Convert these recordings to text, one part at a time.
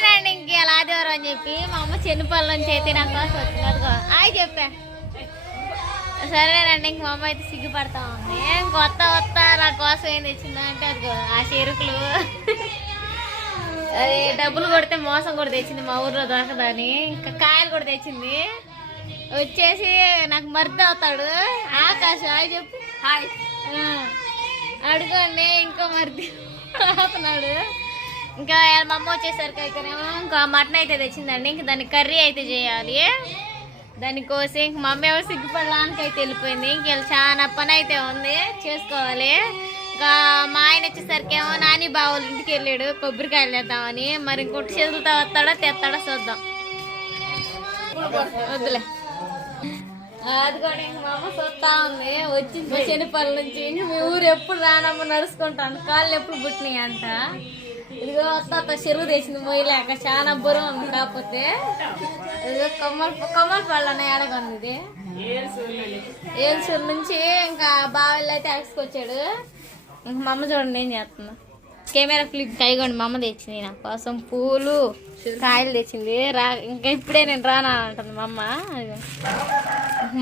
సరేనండి ఇంక ఇలా ఆదివారం అని చెప్పి మా అమ్మ చెన్నుపల్లి నుంచి అయితే నా కోసం అదిగో ఆయ్ చెప్పా. సరేనండి ఇంక మా అమ్మ అయితే సిగ్గుపడతా ఉంది. కొత్త కొత్త నా కోసం ఏం తెచ్చిందా అంటే అదిగో ఆ చెరుకులు. అది డబ్బులు కొడితే మోసం కూడా తెచ్చింది మా ఊర్లో దొరకదని. ఇంకా కాయలు కూడా తెచ్చింది. వచ్చేసి నాకు మర్ది అవుతాడు. ఆకాశ్ హాయ్ చెప్పు. హాయ్. అడుగండి ఇంకో మర్ది. అవుతున్నాడు ఇంకా మా అమ్మ వచ్చేసరికి అయితేనేమో ఇంకా మటన్ అయితే తెచ్చిందండి. ఇంక దాన్ని కర్రీ అయితే చేయాలి. దానికోసం కోసి ఇంక మమ్మీ ఎవరు సిగ్గుపడడానికి అయితే వెళ్ళిపోయింది. ఇంక చాలా పని అయితే ఉంది. చేసుకోవాలి. ఇంకా మా ఆయన వచ్చేసరికి ఏమో నాని బావుల ఇంటికి వెళ్ళాడు. కొబ్బరికాయలు తెద్దామని. మరి ఇంకొకటి చేతులతో వస్తాడో తెస్తాడో చూద్దాం. వద్దులే. అది కూడా ఇంక మా అమ్మ చూస్తా ఉంది. వచ్చింది శనిపల్లి నుంచి. మీ ఊరు ఎప్పుడు రానమ్మ నడుచుకుంటాను కాళ్ళు ఎప్పుడు పుట్టినాయి అంట ఇదిగో వస్తా చెరువు తెచ్చింది మొయ్యలేక చాలా బురం ఉంది కాకపోతే. ఇదిగో కొమ్మల కొమ్మల పళ్ళ ఏడగొంది ఇది? ఏల్సూరు నుంచి ఇంకా బావెళ్ళి అయితే తీసుకొచ్చాడు ఇంక మా చూడండి ఏం చేస్తున్నా కెమెరా క్లిప్ కైగొండి మా అమ్మ తెచ్చింది నా కోసం పూలు కాయలు తెచ్చింది. రా ఇంకా ఇప్పుడే నేను రానా అంటుంది మా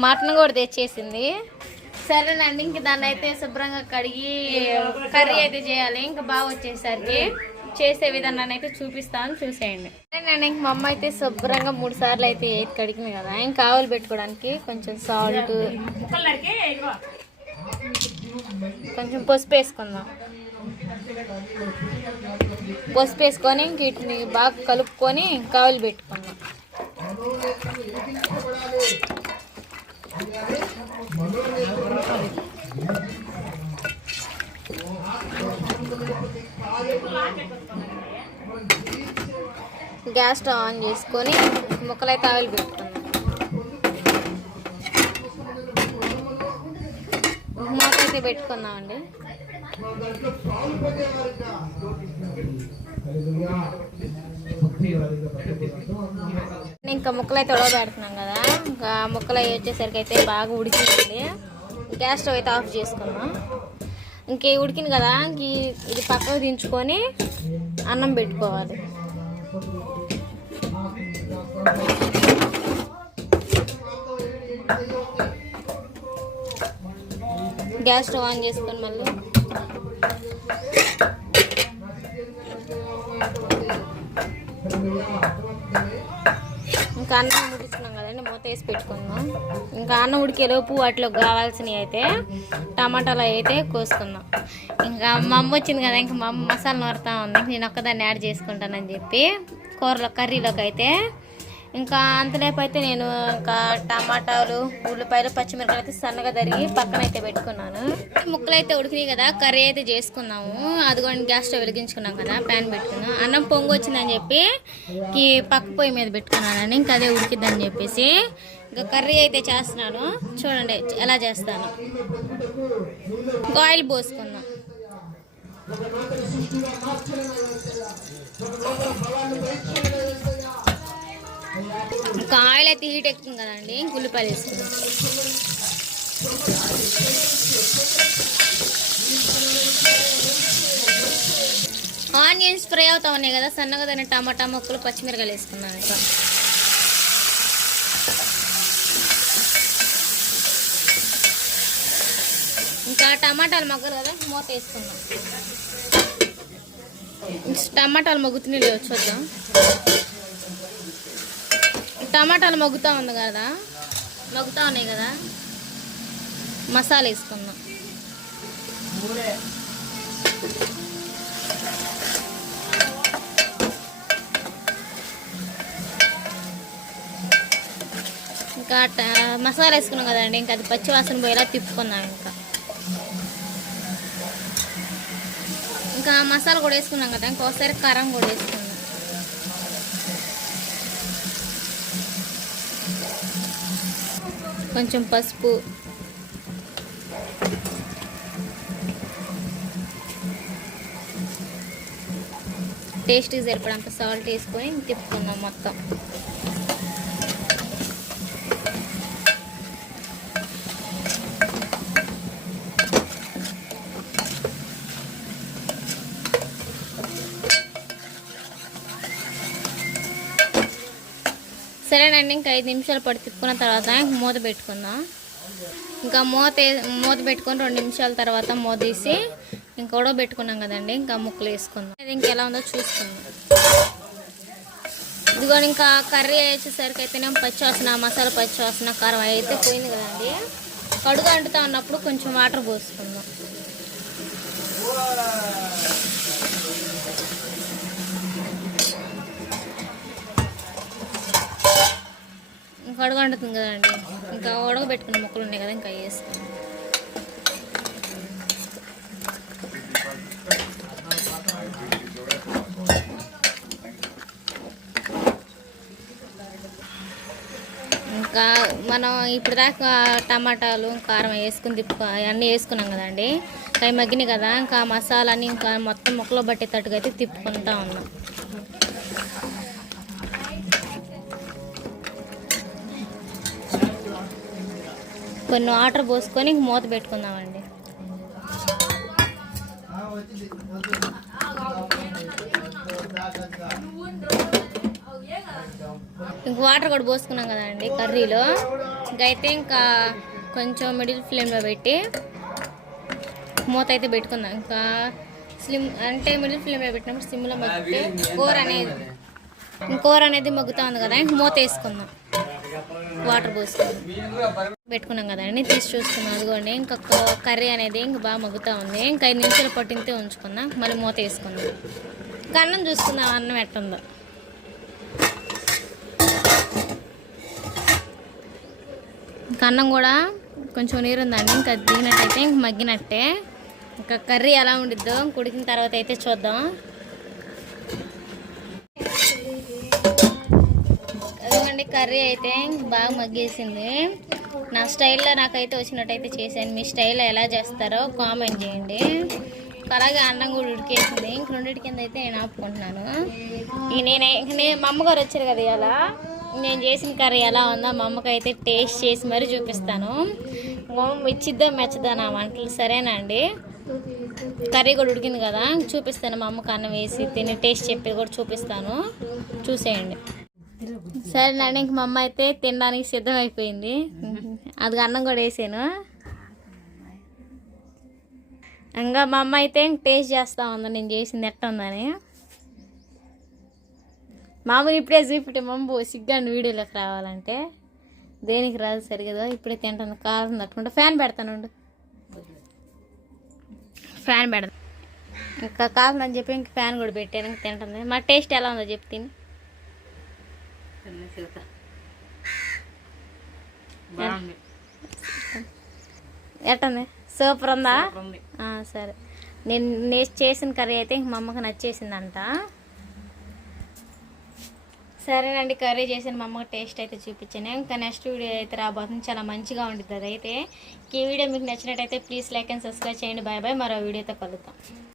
మటన్ కూడా తెచ్చేసింది. సరేనండి ఇంక దాన్ని అయితే శుభ్రంగా కడిగి కర్రీ అయితే చేయాలి. ఇంకా బాగా వచ్చేసరికి చేసే విధానాన్ని అయితే చూపిస్తాను చూసేయండి. నేను ఇంక మా అమ్మ అయితే శుభ్రంగా మూడు సార్లు అయితే ఎయిత్ కడిగింది కదా ఇంకా ఆవులు పెట్టుకోవడానికి కొంచెం సాల్ట్ కొంచెం పసుపు వేసుకుందాం. పసుపు వేసుకొని ఇంక వీటిని బాగా కలుపుకొని కావలు పెట్టుకుందాం. గ్యాస్ స్టవ్ ఆన్ చేసుకొని ముక్కలైతే ఆయిల్ పెట్టుకున్నాం మూత అయితే పెట్టుకుందామండి. ఇంకా ముక్కలు అయితే ఉడవబెడుతున్నాం కదా. ఇంకా ముక్కలు అవి వచ్చేసరికి అయితే బాగా ఉడికింది గ్యాస్ స్టవ్ అయితే ఆఫ్ చేసుకున్నాం ఇంకే ఉడికింది కదా ఇంక ఇది పక్కకు దించుకొని అన్నం పెట్టుకోవాలి. గ్యాస్ స్టవ్ ఆన్ చేసుకొని మళ్ళీ. ఇంకా అన్నం ఉడిస్తున్నాం కదండి మూత వేసి పెట్టుకుందాం. ఇంకా అన్నం ఉడికేలోపు వాటిలో కావాల్సినవి అయితే టమాటాలు అయితే కోసుకుందాం. ఇంకా మా అమ్మ వచ్చింది కదా ఇంకా మా అమ్మ మసాలా నూరుతా ఉంది. నేను ఒక్కదాన్ని యాడ్ చేసుకుంటానని చెప్పి కూరలో కర్రీలోకి అయితే ఇంకా అంతలేపు అయితే నేను ఇంకా టమాటాలు ఉల్లిపాయలు పచ్చిమిరపకాయలు అయితే సన్నగా తరిగి పక్కన అయితే పెట్టుకున్నాను. ముక్కలు అయితే ఉడికినాయి కదా కర్రీ అయితే చేసుకున్నాము అదిగోండి గ్యాస్ స్టవ్ వెలిగించుకున్నాం కదా ప్యాన్ పెట్టుకున్నాం. అన్నం పొంగు వచ్చిందని చెప్పి ఈ పక్క పొయ్యి మీద పెట్టుకున్నాను ఇంకా అదే ఉడికిద్దని చెప్పేసి ఇంకా కర్రీ అయితే చేస్తున్నాను. చూడండి ఎలా చేస్తాను. ఆయిల్ పోసుకుందాం ఇంకా ఆయిల్ అయితే హీట్ ఎక్కుతుంది కదండి గుల్లిపాయలు ఉల్లిపాయలు ఆనియన్స్ ఫ్రై అవుతా ఉన్నాయి కదా సన్నగా దాని టమాటా మొక్కలు పచ్చిమిరకాయలు వేసుకున్నాను ఇంకా. ఇంకా టమాటాలు మగ్గలు కదా మూత వేసుకున్నాం టమాటాలు మగ్గుతున్నాయి లేవు చూద్దాం. టమాటాలు మగ్గుతా ఉంది కదా మగ్గుతా ఉన్నాయి కదా మసాలా వేసుకుందాం. ఇంకా ట- మసాలా వేసుకున్నాం కదండి ఇంకా అది పచ్చి వాసన పోయేలా తిప్పుకుందాం ఇంకా. ఇంకా మసాలా కూడా వేసుకున్నాం కదా ఇంకోసారి కారం కూడా వేసుకున్నాం కొంచెం పసుపు. టేస్ట్కి సరిపడంత సాల్ట్ వేసుకొని తిప్పుకుందాం మొత్తం. సరేనండి ఇంకా ఐదు నిమిషాలు పడి తిప్పుకున్న తర్వాత మూత పెట్టుకుందాం. ఇంకా మూత మూత పెట్టుకొని రెండు నిమిషాల తర్వాత మూత తీసి ఇంకా పెట్టుకున్నాం కదండి ఇంకా ముక్కలు వేసుకుందాం. అది ఇంకెలా ఉందో చూసుకుందాం. ఇదిగోని ఇంకా కర్రీ వేసేసరికి అయితేనే పచ్చివాసన మసాలా పచ్చివాసన కారం అయితే పోయింది కదండి. కడుగు అంటుతా ఉన్నప్పుడు కొంచెం వాటర్ పోసుకుందాం. కడుగు వండుతుంది కదండి. ఇంకా ఉడకబెట్టుకున్న ముక్కలు ఉన్నాయి కదా ఇంకా వేస్తాను. ఇంకా మనం ఇప్పుడు దాకా టమాటాలు కారం వేసుకుని తిప్పుకో అవన్నీ వేసుకున్నాం కదండి. అవి మగ్గినాయి కదా ఇంకా మసాలాని ఇంకా మొత్తం ముక్కలో పట్టేటట్టుగా అయితే తిప్పుకుంటా ఉన్నాం. కొన్ని వాటర్ పోసుకొని ఇంక మూత పెట్టుకుందామండి. ఇంక వాటర్ కూడా పోసుకున్నాం కదండి కర్రీలో. ఇంకైతే ఇంకా కొంచెం మిడిల్ ఫ్లేమ్లో పెట్టి మూత అయితే పెట్టుకుందాం. ఇంకా స్లిమ్ అంటే మిడిల్ ఫ్లేమ్లో పెట్టినప్పుడు సిమ్లో మగ్గితే కూర అనేది కూర అనేది మగ్గుతా ఉంది కదా ఇంక మూత వేసుకుందాం. వాటర్ పోసుకున్నాం పెట్టుకున్నాం కదండి తీసి చూసుకున్నాం అదిగోండి ఇంకా కర్రీ అనేది ఇంకా బాగా మగ్గుతూ ఉంది. ఇంకా ఐదు నిమిషాలు పట్టింతే ఉంచుకుందాం మళ్ళీ మూత వేసుకుందాం ఇంకా అన్నం చూసుకుందాం అన్నం ఎట్టుందో. ఇంకా అన్నం కూడా కొంచెం నీరు ఉందండి ఇంకా దిగినట్టయితే ఇంక మగ్గినట్టే. ఇంకా కర్రీ ఎలా ఉండిద్దో ఉడికిన తర్వాత అయితే చూద్దాం. కర్రీ అయితే బాగా మగ్గేసింది. నా స్టైల్లో నాకైతే వచ్చినట్టయితే చేశాను. మీ స్టైల్లో ఎలా చేస్తారో కామెంట్ చేయండి. అలాగే అన్నం కూడా ఉడికేసింది. ఇంక రెండింటి కింద అయితే నేను ఆపుకుంటున్నాను. నేను నేనే నేను మా అమ్మగారు వచ్చారు కదా ఇలా నేను చేసిన కర్రీ ఎలా ఉందో మా అమ్మకి అయితే టేస్ట్ చేసి మరీ చూపిస్తాను. మెచ్చిద్దా మెచ్చదా నా వంటలు? సరేనా అండి? కర్రీ కూడా ఉడికింది కదా. చూపిస్తాను మా అమ్మకి అన్నం వేసి తిని టేస్ట్ చెప్పి కూడా చూపిస్తాను. చూసేయండి. సరేనండి ఇంక మా అమ్మ అయితే తినడానికి సిద్ధమైపోయింది. అది అన్నం కూడా వేసాను. ఇంకా మా అమ్మ అయితే ఇంక టేస్ట్ చేస్తా ఉంది నేను చేసింది ఎట్ట ఉందని. మామూలు ఇప్పుడే చూపిట్టే మమ్మ సిగ్గాను వీడియోలోకి రావాలంటే. దేనికి రాదు సరిగదా ఇప్పుడే తింటాను కారం తట్టుకుంటా. ఫ్యాన్ పెడతానుండు ఫ్యాన్ పెడతాను ఇంకా కావాలని చెప్పి ఇంక ఫ్యాన్ కూడా పెట్టాను ఇంక తింటుంది మా టేస్ట్ ఎలా ఉందో చెప్పి తిని బాగుంది. ఎట్టుంది సూపర్ ఉందా? సరే. నేను నేను చేసిన కర్రీ అయితే ఇంక మా అమ్మకి నచ్చేసిందంట. సరేనండి కర్రీ చేసిన మా అమ్మకి టేస్ట్ అయితే చూపించాను. ఇంకా నెక్స్ట్ వీడియో అయితే రాబోతుంది. చాలా మంచిగా ఉంటుంది అదైతే. ఈ వీడియో మీకు నచ్చినట్టయితే ప్లీజ్ లైక్ అండ్ సబ్స్క్రైబ్ చేయండి. Bye bye. మరో వీడియోతో కలుద్దాం.